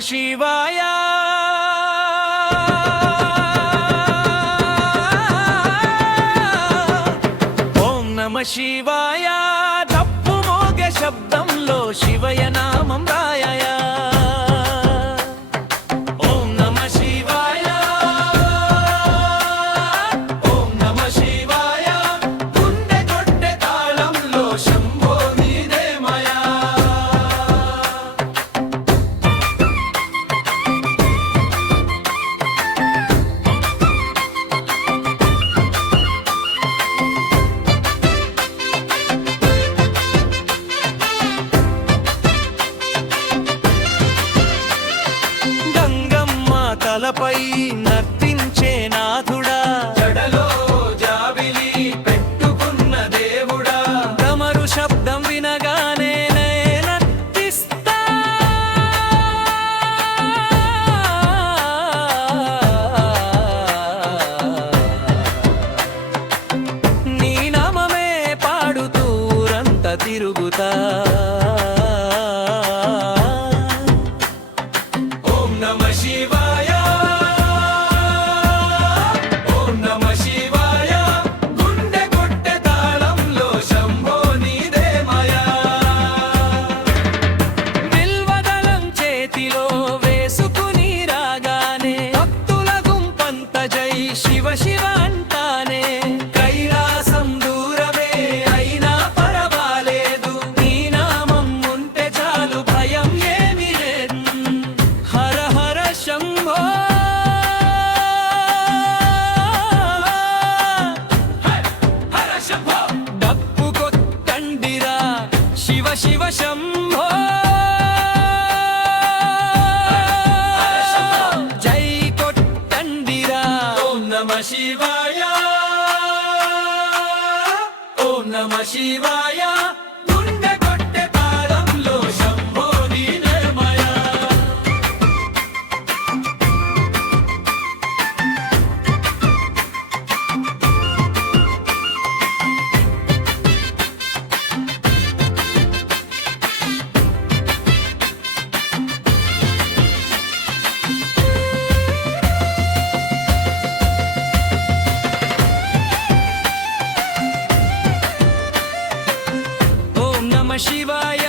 శివాయ ఓం నమ శివాయ డప్పు మోగే శబ్దంలో శివయ నామం రాయయ ఓం నమ శివాయ ఓం నమ శివాయ గుండె కొట్టే తాళంలో శంభో నీదే మయా తలపై నర్తించే నాథుడా జడలో జాబిలి పెట్టుకున్న దేవుడా డమరు శబ్దం వినగానే నర్తిస్తా నీ నామమే పాడుతూ ఊరంత తిరుగుతా ఓం నమ శివాయ శివ శివ అంటానే కైలాసం దూరమే అయినా పరవాలేదు నీ నామం ఉంటే చాలు భయం ఏమీ లేదు హర హర శంభో హర శంభో డప్పు కొట్టండిరా శివ శివ శంభో నమ శివాయ ఓం నమ శివాయ గుండె కొట్టే తాళంలో శంభో నీదే మయా శివాయ